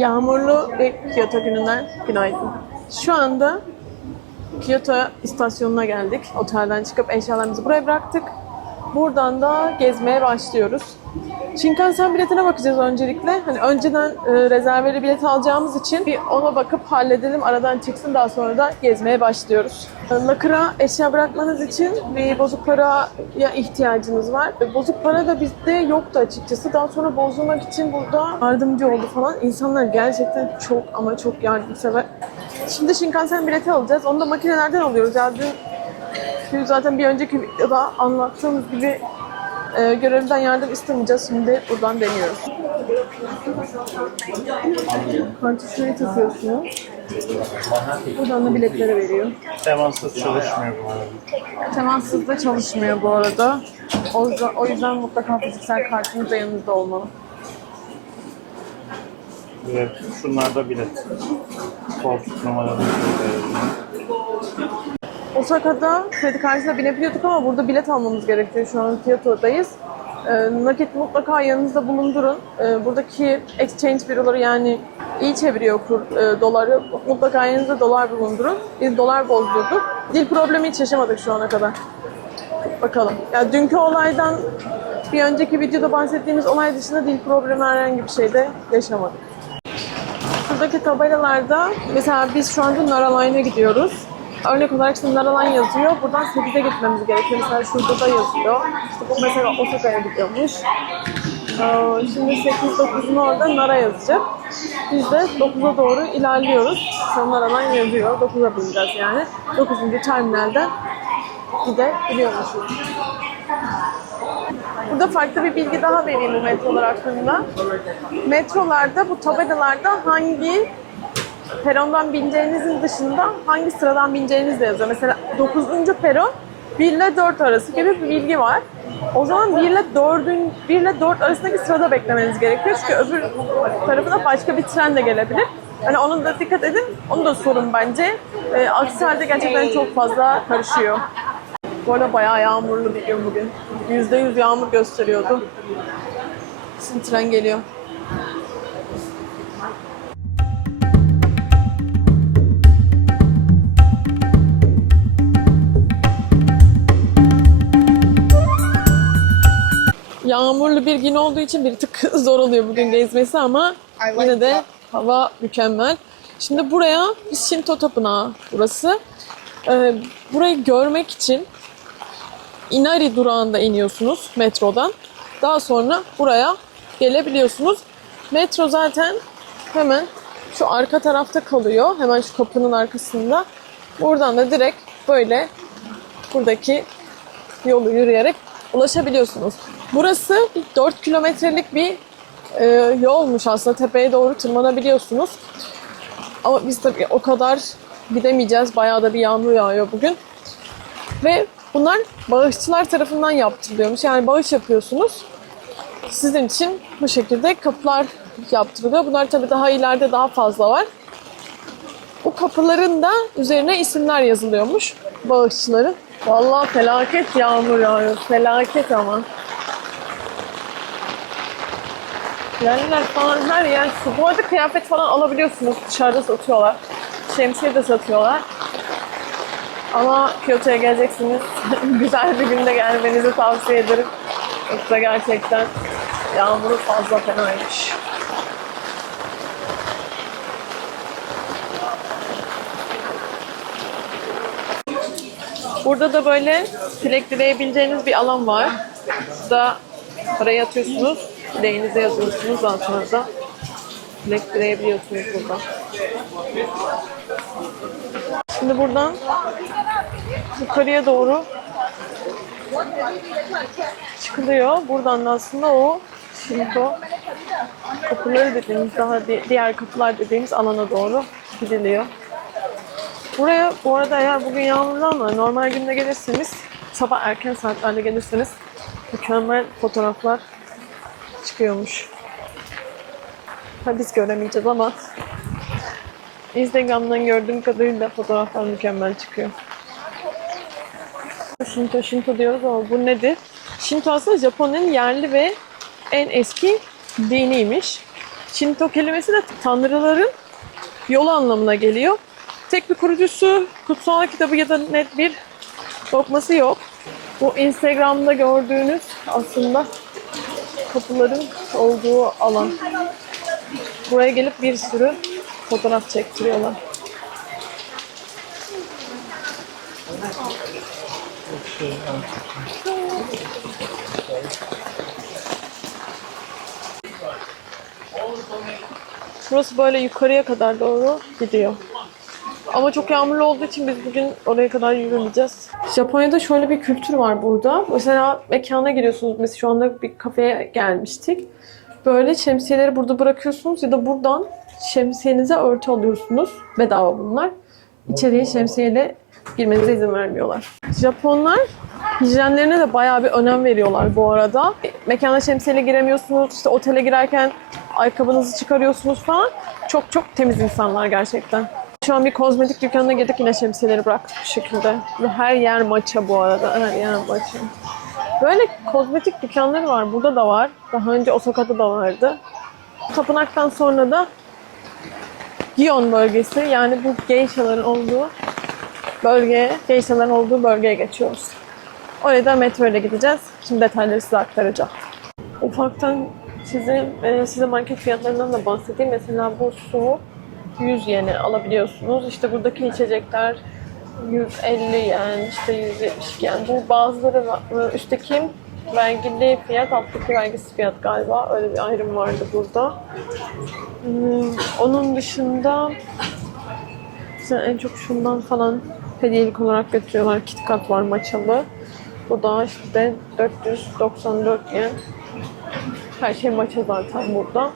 Yağmurlu bir Kyoto gününden günaydın. Şu anda Kyoto istasyonuna geldik. Otelden çıkıp eşyalarımızı buraya bıraktık. Buradan da gezmeye başlıyoruz. Shinkansen biletine bakacağız öncelikle. Hani önceden e, rezerveli bilet alacağımız için bir ona bakıp halledelim. Aradan çıksın daha sonra da gezmeye başlıyoruz. Lakıra eşya bırakmanız için bir bozuk paraya ihtiyacınız var. E, Bozuk para da bizde yoktu açıkçası. Daha sonra bozulmak için burada yardımcı oldu falan. İnsanlar gerçekten çok ama çok yardımsever. Şimdi Shinkansen bileti alacağız. Onu da makinelerden alıyoruz. Yani dün zaten bir önceki videoda anlattığımız gibi e, görevden yardım istemeyeceğiz. Şimdi buradan deniyoruz. Şuraya takıyorsunuz. Buradan da biletleri veriyor. Temassız çalışmıyor bu arada. Temassız da çalışmıyor bu arada. O yüzden, o yüzden mutlaka fiziksel kartınız da yanınızda olmalı. Evet, şunlar da bilet. Koltuk numaraları Osaka'da kredi kartıyla binebiliyorduk ama burada bilet almamız gerekiyor. Şu an Kyoto'dayız. Ee, nakit mutlaka yanınızda bulundurun. Ee, buradaki exchange büroları yani iyi çeviriyor kur e, doları. Mutlaka yanınızda dolar bulundurun. Biz dolar bozdurduk. Dil problemi hiç yaşamadık şu ana kadar. Bakalım. Ya dünkü olaydan bir önceki videoda bahsettiğimiz olay dışında dil problemi herhangi bir şeyde yaşamadık. Şuradaki tabelalarda mesela biz şu anda Naraline'a gidiyoruz. Örnek olarak şimdi Naraline yazıyor. Buradan 8'e gitmemiz gerekiyor. Mesela şurada da yazıyor. İşte bu mesela Osaka'ya gidiyormuş. Ee, Şimdi 8-9'un orada Nara yazacak. Biz de 9'a doğru ilerliyoruz. Şu an Naraline yazıyor. 9'a bineceğiz yani. 9. terminalden gidebiliyormuşuz. Burada farklı bir bilgi daha vereyim bu metrolar hakkında. Metrolarda bu tabelalarda hangi perondan bineceğinizin dışında hangi sıradan bineceğiniz de yazıyor. Mesela 9. peron 1 ile 4 arası gibi bir bilgi var. O zaman 1 ile 4'ün 1 ile 4 arasındaki sırada beklemeniz gerekiyor. Çünkü öbür tarafına başka bir tren de gelebilir. Hani onun da dikkat edin. Onu da sorun bence. Ee, aksi halde gerçekten çok fazla karışıyor. Bu arada bayağı yağmurlu bir gün bugün. %100 yağmur gösteriyordu. Şimdi tren geliyor. Yağmurlu bir gün olduğu için bir tık zor oluyor bugün gezmesi ama yine de hava mükemmel. Şimdi buraya biz Shinto Tapınağı burası. Ee, burayı görmek için Inari durağında iniyorsunuz metrodan. Daha sonra buraya gelebiliyorsunuz. Metro zaten hemen şu arka tarafta kalıyor. Hemen şu kapının arkasında. Buradan da direkt böyle buradaki yolu yürüyerek ulaşabiliyorsunuz. Burası 4 kilometrelik bir e, yolmuş aslında. Tepeye doğru tırmanabiliyorsunuz. Ama biz tabii o kadar gidemeyeceğiz. Bayağı da bir yağmur yağıyor bugün. Ve bunlar bağışçılar tarafından yaptırılıyormuş. Yani bağış yapıyorsunuz. Sizin için bu şekilde kapılar yaptırılıyor. Bunlar tabii daha ileride daha fazla var. Bu kapıların da üzerine isimler yazılıyormuş bağışçıların. Vallahi felaket yağmur yağıyor. Felaket ama. Yerler falan her yer su. Bu arada kıyafet falan alabiliyorsunuz. Dışarıda satıyorlar. Şemsiye de satıyorlar. Ama Kyoto'ya geleceksiniz. Güzel bir günde gelmenizi tavsiye ederim. Yoksa gerçekten yağmuru fazla fenaymış. Burada da böyle dilek dileyebileceğiniz bir alan var. Burada parayı atıyorsunuz, dileğinizi yazıyorsunuz. Sonra da dilek dileyebiliyorsunuz burada. Şimdi buradan yukarıya doğru çıkılıyor. Buradan da aslında o Shinto kapıları dediğimiz daha di- diğer kapılar dediğimiz alana doğru gidiliyor. Buraya bu arada eğer bugün yağmurlu ama normal günde gelirseniz sabah erken saatlerde gelirseniz mükemmel fotoğraflar çıkıyormuş. Ha biz göremeyeceğiz ama Instagram'dan gördüğüm kadarıyla fotoğraflar mükemmel çıkıyor. Shinto Shinto diyoruz ama bu nedir? Shinto aslında Japonya'nın yerli ve en eski diniymiş. Shinto kelimesi de tanrıların yolu anlamına geliyor. Tek bir kurucusu, kutsal kitabı ya da net bir dokması yok. Bu Instagram'da gördüğünüz aslında kapıların olduğu alan. Buraya gelip bir sürü fotoğraf çektiriyorlar. Burası böyle yukarıya kadar doğru gidiyor. Ama çok yağmurlu olduğu için biz bugün oraya kadar yürümeyeceğiz. Japonya'da şöyle bir kültür var burada. Mesela mekana giriyorsunuz. Biz şu anda bir kafeye gelmiştik. Böyle şemsiyeleri burada bırakıyorsunuz ya da buradan şemsiyenize örtü alıyorsunuz. Bedava bunlar. İçeriye şemsiyeyle girmenize izin vermiyorlar. Japonlar hijyenlerine de bayağı bir önem veriyorlar bu arada. Mekana şemsiyeyle giremiyorsunuz. İşte otele girerken ayakkabınızı çıkarıyorsunuz falan. Çok çok temiz insanlar gerçekten. Şu an bir kozmetik dükkanına girdik yine şemsiyeleri bıraktık bu şekilde. Ve her yer maça bu arada. Her yer maça. Böyle kozmetik dükkanları var. Burada da var. Daha önce Osaka'da da vardı. Tapınaktan sonra da Gion bölgesi yani bu geishaların olduğu bölgeye, geishaların olduğu bölgeye geçiyoruz. Oraya da metro ile gideceğiz. Şimdi detayları size aktaracağım. Ufaktan size, e, size market fiyatlarından da bahsedeyim. Mesela bu su 100 yene alabiliyorsunuz. İşte buradaki içecekler 150 yen, işte 170 yen. Bu bazıları üstteki vergili fiyat, alttaki vergisiz fiyat galiba. Öyle bir ayrım vardı burada. Hmm, onun dışında mesela en çok şundan falan hediyelik olarak götürüyorlar. KitKat var maçalı. Bu da işte 494 yen. Her şey maça zaten burada.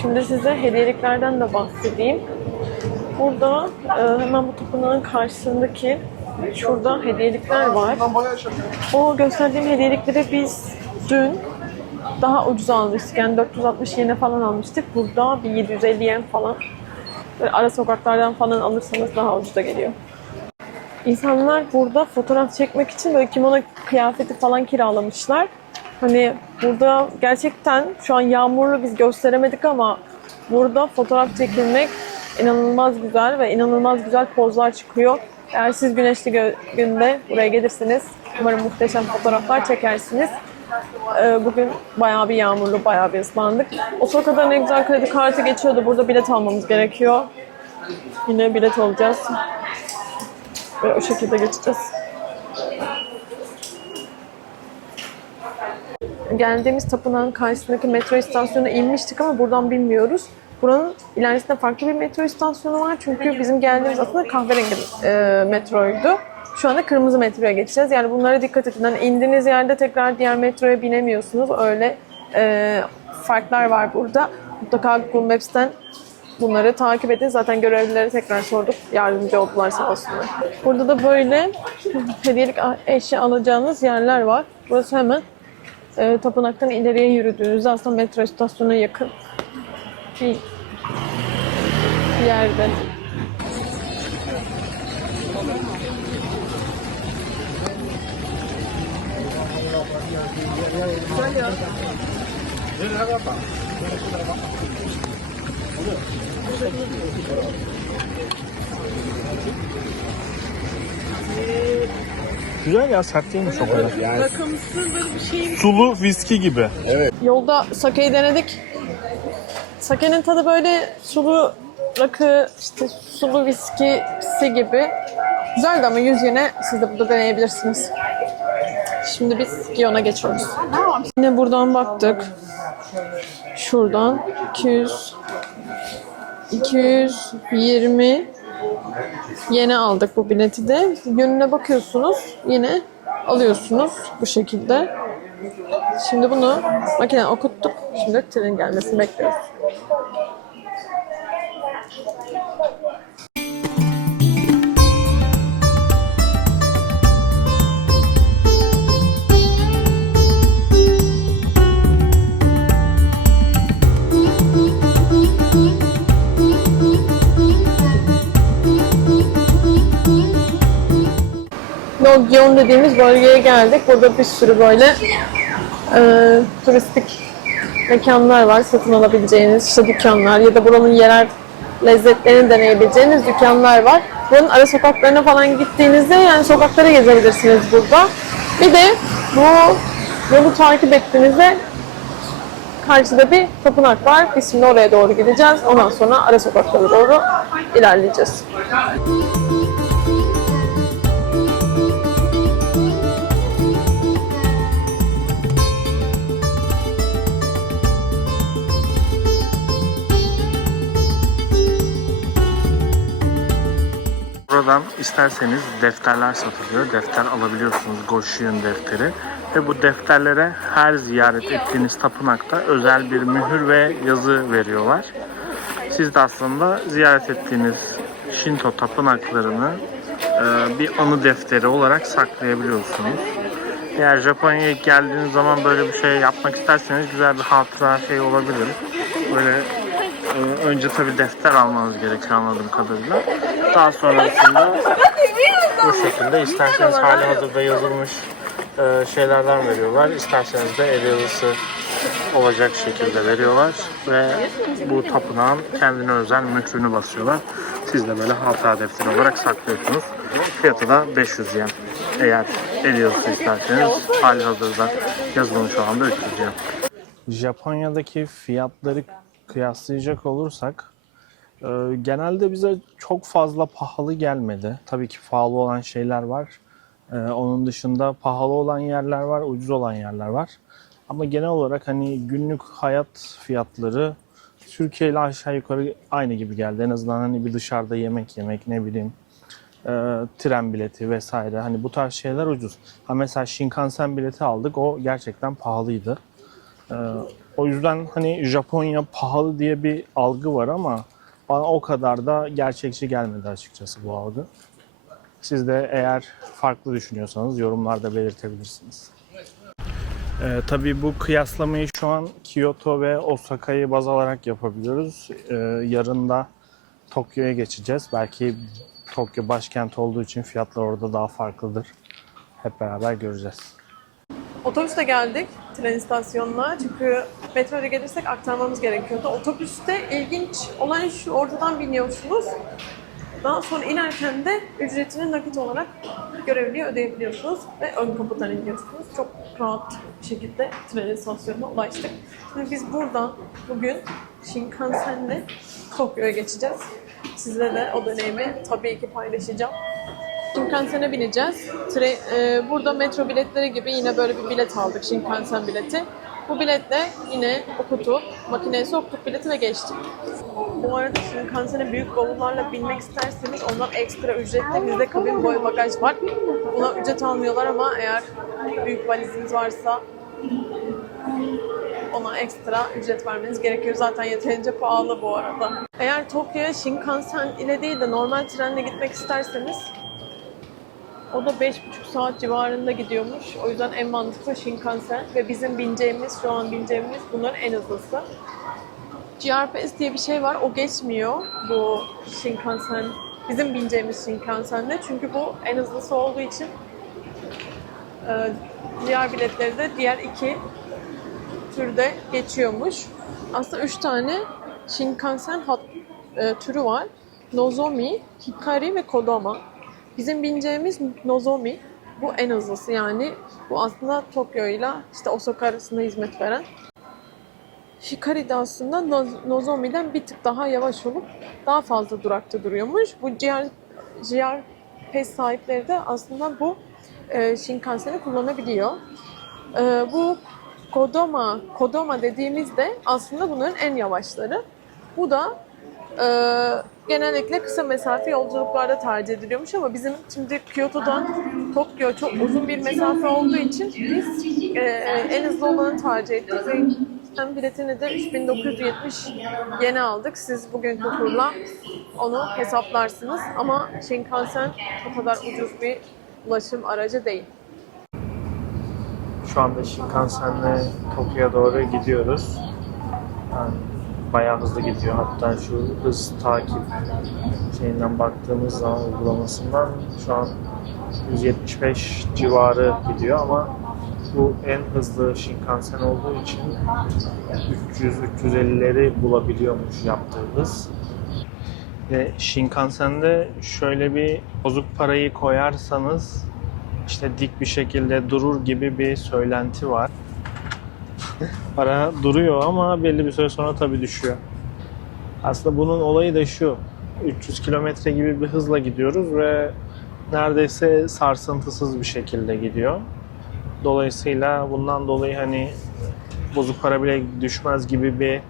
Şimdi size hediyeliklerden de bahsedeyim. Burada e, hemen bu tapınağın karşısındaki şurada hediyelikler var. O gösterdiğim hediyelikleri biz dün daha ucuz almıştık. Yani 460 yene falan almıştık. Burada bir 750 yen falan. Böyle ara sokaklardan falan alırsanız daha ucuza geliyor. İnsanlar burada fotoğraf çekmek için böyle kimono kıyafeti falan kiralamışlar. Hani burada gerçekten şu an yağmurlu biz gösteremedik ama burada fotoğraf çekilmek inanılmaz güzel ve inanılmaz güzel pozlar çıkıyor. Eğer siz güneşli günde buraya gelirsiniz umarım muhteşem fotoğraflar çekersiniz. Ee, Bugün bayağı bir yağmurlu, bayağı bir ıslandık. O sokakta ne güzel kredi kartı geçiyordu. Burada bilet almamız gerekiyor. Yine bilet alacağız. Ve o şekilde geçeceğiz. Geldiğimiz tapınağın karşısındaki metro istasyonuna inmiştik ama buradan bilmiyoruz. Buranın ilerisinde farklı bir metro istasyonu var. Çünkü bizim geldiğimiz aslında kahverengi e, metroydu. Şu anda kırmızı metroya geçeceğiz. Yani bunlara dikkat edin. Hani indiğiniz yerde tekrar diğer metroya binemiyorsunuz. Öyle e, farklar var burada. Mutlaka Google Maps'ten bunları takip edin. Zaten görevlilere tekrar sorduk. Yardımcı oldular sağ olsunlar. Burada da böyle hediyelik eşya alacağınız yerler var. Burası hemen e, tapınaktan ileriye yürüdüğünüzde aslında metro istasyonuna yakın bir yerde. Güzel ya sert değilmiş o kadar. Rakımsız böyle bir şey. Sulu viski gibi. Yolda sakeyi denedik. Sakenin tadı böyle sulu rakı, işte sulu viskisi gibi. Güzeldi ama 100 yene siz de burada deneyebilirsiniz. Şimdi biz Giyon'a geçiyoruz. Yine buradan baktık. Şuradan 200 220 yeni aldık bu bileti de. Yönüne bakıyorsunuz. Yine alıyorsunuz bu şekilde. Şimdi bunu makineden okuttuk. Şimdi trenin gelmesini bekliyoruz. Nogyon dediğimiz bölgeye geldik. Burada bir sürü böyle e, turistik mekanlar var satın alabileceğiniz işte dükkanlar ya da buranın yerel lezzetlerini deneyebileceğiniz dükkanlar var. Buranın ara sokaklarına falan gittiğinizde yani sokakları gezebilirsiniz burada. Bir de bu yolu takip ettiğinizde karşıda bir tapınak var. Biz şimdi oraya doğru gideceğiz. Ondan sonra ara sokaklara doğru ilerleyeceğiz. Buradan isterseniz defterler satılıyor. Defter alabiliyorsunuz Goşiyun defteri. Ve bu defterlere her ziyaret ettiğiniz tapınakta özel bir mühür ve yazı veriyorlar. Siz de aslında ziyaret ettiğiniz Shinto tapınaklarını e, bir anı defteri olarak saklayabiliyorsunuz. Eğer Japonya'ya geldiğiniz zaman böyle bir şey yapmak isterseniz güzel bir hatıra şey olabilir. Böyle önce tabi defter almanız gerekiyor anladığım kadarıyla. Daha sonrasında bu şekilde isterseniz hali hazırda yazılmış e, şeylerden veriyorlar. İsterseniz de el yazısı olacak şekilde veriyorlar ve bu tapınağın kendine özel mührünü basıyorlar. Siz de böyle hatıra defteri olarak saklıyorsunuz. Fiyatı da 500 yen. Eğer el yazısı isterseniz hali hazırda yazılmış olan da 300 yen. Japonya'daki fiyatları kıyaslayacak olursak e, genelde bize çok fazla pahalı gelmedi. Tabii ki pahalı olan şeyler var. E, onun dışında pahalı olan yerler var, ucuz olan yerler var. Ama genel olarak hani günlük hayat fiyatları Türkiye ile aşağı yukarı aynı gibi geldi. En azından hani bir dışarıda yemek yemek ne bileyim e, tren bileti vesaire hani bu tarz şeyler ucuz. Ha mesela Shinkansen bileti aldık o gerçekten pahalıydı. Ee, o yüzden hani Japonya pahalı diye bir algı var ama bana o kadar da gerçekçi gelmedi açıkçası bu algı. Siz de eğer farklı düşünüyorsanız yorumlarda belirtebilirsiniz. Ee, tabii bu kıyaslamayı şu an Kyoto ve Osaka'yı baz alarak yapabiliyoruz. Ee, yarın da Tokyo'ya geçeceğiz. Belki Tokyo başkent olduğu için fiyatlar orada daha farklıdır. Hep beraber göreceğiz. Otobüste geldik tren istasyonuna çünkü metro ile gelirsek aktarmamız gerekiyordu. Otobüste ilginç olan şu ortadan biniyorsunuz. Daha sonra inerken de ücretini nakit olarak görevliye ödeyebiliyorsunuz ve ön kapıdan iniyorsunuz. Çok rahat bir şekilde tren istasyonuna ulaştık. Şimdi biz buradan bugün Shinkansen'le Tokyo'ya geçeceğiz. Sizle de o deneyimi tabii ki paylaşacağım. Shinkansen'e bineceğiz. Tre- e, burada metro biletleri gibi yine böyle bir bilet aldık Shinkansen bileti. Bu biletle yine okutup makineye soktuk bileti ve geçtik. Bu arada Shinkansen'e büyük bavullarla binmek isterseniz ondan ekstra ücretli bizde kabin boyu bagaj var. Buna ücret almıyorlar ama eğer büyük valiziniz varsa ona ekstra ücret vermeniz gerekiyor. Zaten yeterince pahalı bu arada. Eğer Tokyo'ya Shinkansen ile değil de normal trenle gitmek isterseniz o da 5,5 saat civarında gidiyormuş. O yüzden en mantıklı Shinkansen ve bizim bineceğimiz, şu an bineceğimiz bunların en hızlısı. GRPS diye bir şey var. O geçmiyor bu Shinkansen. Bizim bineceğimiz Shinkansen'de. Çünkü bu en hızlısı olduğu için e, diğer biletleri de diğer iki türde geçiyormuş. Aslında üç tane Shinkansen hat, e, türü var. Nozomi, Hikari ve Kodama. Bizim bineceğimiz Nozomi. Bu en hızlısı yani. Bu aslında Tokyo ile işte Osaka arasında hizmet veren. Hikari de aslında Noz- Nozomi'den bir tık daha yavaş olup daha fazla durakta duruyormuş. Bu GR, GRPS sahipleri de aslında bu e, Shinkansen'i kullanabiliyor. E, bu Kodama, Kodama dediğimizde aslında bunların en yavaşları. Bu da e, genellikle kısa mesafe yolculuklarda tercih ediliyormuş ama bizim şimdi Kyoto'dan Tokyo çok uzun bir mesafe olduğu için biz e, en hızlı olanı tercih ettik ve hem biletini de 3970 yeni aldık. Siz bugünkü kurla onu hesaplarsınız ama Shinkansen o kadar ucuz bir ulaşım aracı değil. Şu anda Shinkansen'le Tokyo'ya doğru gidiyoruz. Yani bayağı hızlı gidiyor. Hatta şu hız takip şeyinden baktığımız zaman uygulamasından şu an 175 civarı gidiyor ama Bu en hızlı Shinkansen olduğu için 300-350'leri bulabiliyormuş yaptığı hız. Ve Shinkansen'de şöyle bir bozuk parayı koyarsanız işte dik bir şekilde durur gibi bir söylenti var. Para duruyor ama belli bir süre sonra tabii düşüyor. Aslında bunun olayı da şu. 300 kilometre gibi bir hızla gidiyoruz ve neredeyse sarsıntısız bir şekilde gidiyor. Dolayısıyla bundan dolayı hani bozuk para bile düşmez gibi bir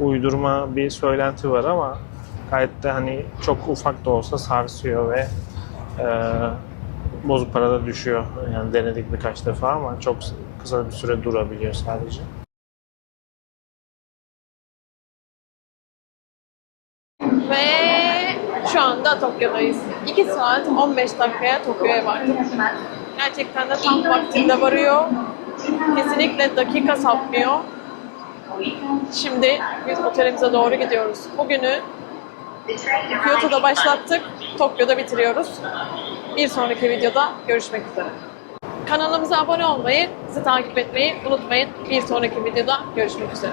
uydurma bir söylenti var ama gayet de hani çok ufak da olsa sarsıyor ve e, bozuk para da düşüyor. Yani denedik birkaç defa ama çok kısa bir süre durabiliyor sadece. Ve şu anda Tokyo'dayız. 2 saat 15 dakikaya Tokyo'ya vardık. Gerçekten de tam vaktinde varıyor. Kesinlikle dakika sapmıyor. Şimdi biz otelimize doğru gidiyoruz. Bugünü Kyoto'da başlattık, Tokyo'da bitiriyoruz. Bir sonraki videoda görüşmek üzere. Kanalımıza abone olmayı, bizi takip etmeyi unutmayın. Bir sonraki videoda görüşmek üzere.